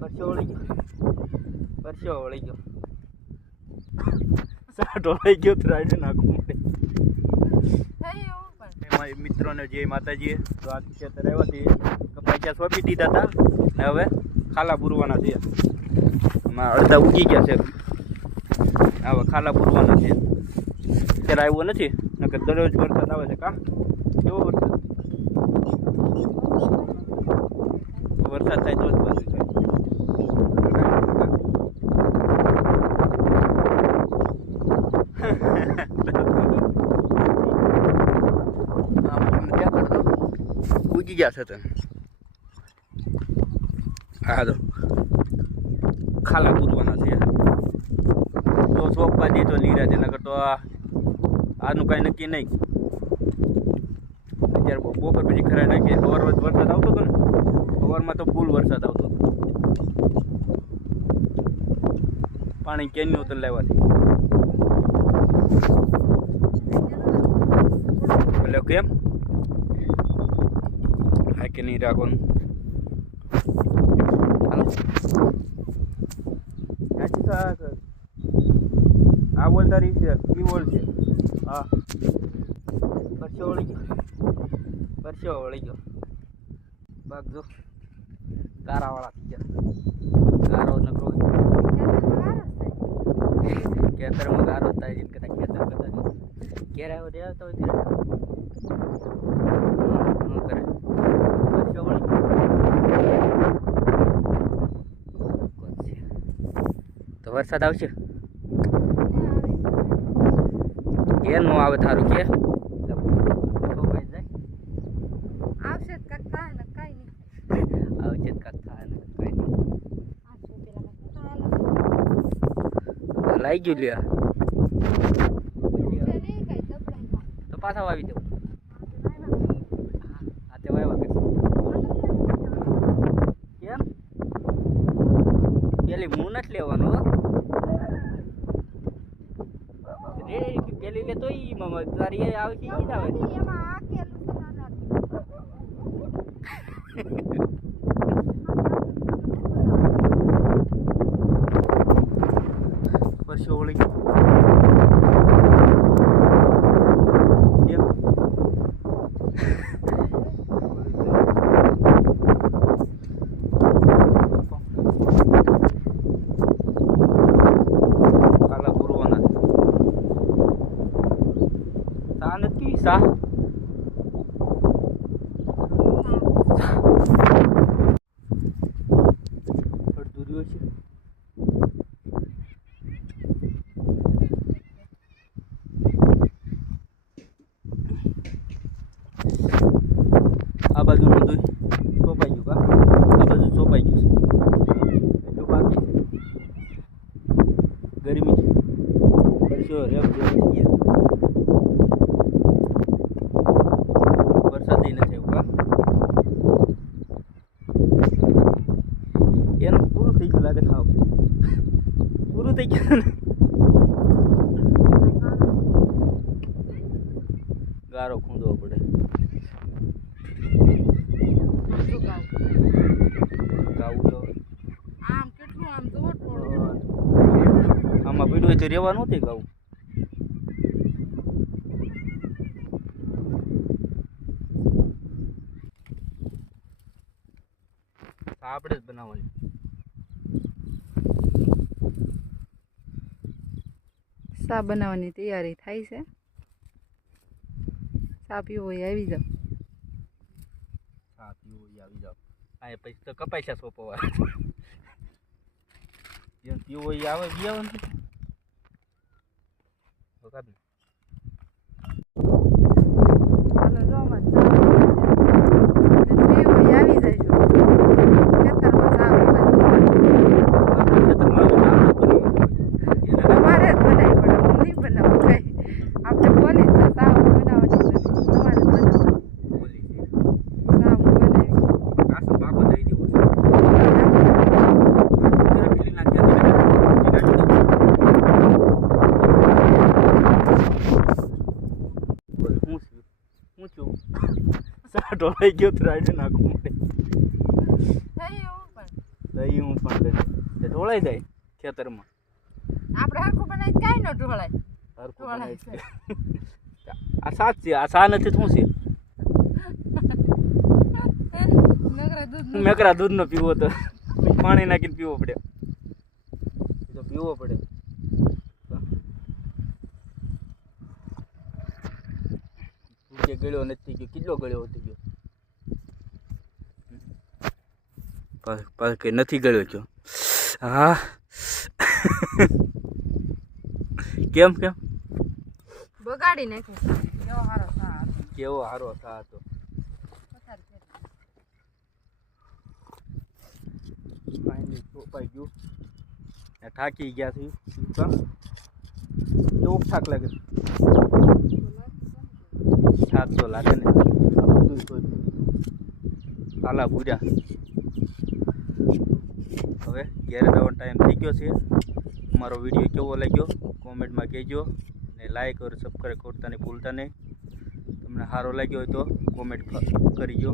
પરસો વળી ગયો, પરસો વળી ગયો, સાટો લઈ ગયો તો રાઈડ નાખવું પડે. મારી મિત્રોને જય માતાજી. તો આ ખેતર આવ્યા છીએ, કપાસિયા સોંપી દીધા હતા ને હવે ખાલા પૂરવાના છે. એમાં અડધા ઉગી ગયા છે, હવે ખાલા પૂરવાના છે. અત્યારે આવ્યો નથી, નકર દરરોજ વરસાદ આવે છે. કા કેવો વરસાદ? વરસાદ થાય તો જ બંધ થાય. ઉગી ગયા છે. હા તો ખાલા પૂરવાના છે. તો સોંપવા દે તો લીરા છે, નકર તો આનું કાંઈ નક્કી નહીં. અત્યારે બપોર પછી ખરા નાખીએ. સવારમાં વરસાદ આવતો હતો ને, સવારમાં તો ફૂલ વરસાદ આવતો હતો. પાણી કેન્યું હતું લેવાથી. એટલે કેમ હા કે નહીં રાખવાનું? હાલો આ બોલ તારી છે, કી બોલ છે? હા પરસો વળી ગયો, પરસો વળી ગયો. બાગ જો ગારાવાળા થઈ ગયા. ગારો નકરો ખેતરમાં ગારો થાય છે. કદાચ ખેતર કદાચ ક્યારે આવ્યો ત્યાં આવતા હોય ત્યારે કરે પરસો વળી તો વરસાદ આવશે કે નો આવે? થારું કે આવશે કાક થાય ને કાઈ નહીં. આવશે કાક થાય ને કાઈ નહીં. લાઈ ગયું લ્યા તો પાછા વાવી દઉં. આ તે વાવ્યા કરશે કેમ? પેલી હું નથી લેવાનો. પેલી લે તો ઈ મમ્મી તારી આવશે ઈ જ આવે. પરસો વળી ગયો. ખાલા પૂરવાના સા નથી. સા અડધું છે. આ બાજુનું દૂધ ચોપાઈ ગયું. કા આ બાજુ ચોપાઈ ગયું છે, એટલું બાકી છે. ગરમી છે, પરસો રેપ થઈ ગયા. વરસાદ નથી આવ્યો. કા એનું પૂરું થઈ ગયું લાગે. થાવ પૂરું થઈ ગયું ને. ગારો ખૂંદવો પડે. આમાં પીડું હોય તો રેવા નહોતી ગાવું. આપણે જ બનાવવાની. ચા બનાવવાની તૈયારી થાય છે. ચા પીવો હોય આવી જાવ. ચા પીવો હોય આવી જાવ. આ પછી તો કપાસિયા સોંપવા જેમ પીવો હોય આવે બી આવે ને. હાલો જો આમાં ચા પીવો હોય આવી જાય. ખેતરમાં ચા પીવાની તમારે જ બનાવી પડે. હું નહીં બનાવું કઈ. આપણે બોલી તો ચા બનાવવાની નથી. તમારે બનાવવાનું. ચા હું બનાવી. સાટો લઈ ગયો તો રાઈડ નાખવું પડે. થઈ એવું પણ એ હું પણ કરી તે ઢોળાઈ જાય ખેતરમાં આપણે હરખું બનાવી કાંઈ ન ઢોળાય. હરખું બનાવી છે. આ સાત છે આ સા નથી શું છે નકરા દૂધ મેકરા દૂધનો પીવો તો પાણી નાખીને પીવો પડે તો પીવો પડે જે ગળ્યો નથી ગયો કેટલો ગળ્યો હતી ગયો પાછ કે નથી ગળ્યો છો હા કેમ કેમ બગાડી નાખ્યું. કેવો સારો સા હતો. કેવો સારો સા હતો ફાઇનલી ચોપાઈ ગયું ને થાકી ગયા છે કેવું થાક લાગે થાક તો લાગે ને આ બધું ખાલા પૂર્યા હવે ઘેરે જવાનો ટાઈમ થઈ ગયો છે. મારો વિડીયો કેવો લાગ્યો કોમેન્ટમાં કહેજો ને લાઈક और સબસ્ક્રાઈબ કરતા નહીં ભૂલતા નહીં. તમને સારો લાગ્યો હોય તો કોમેન્ટ કરજો.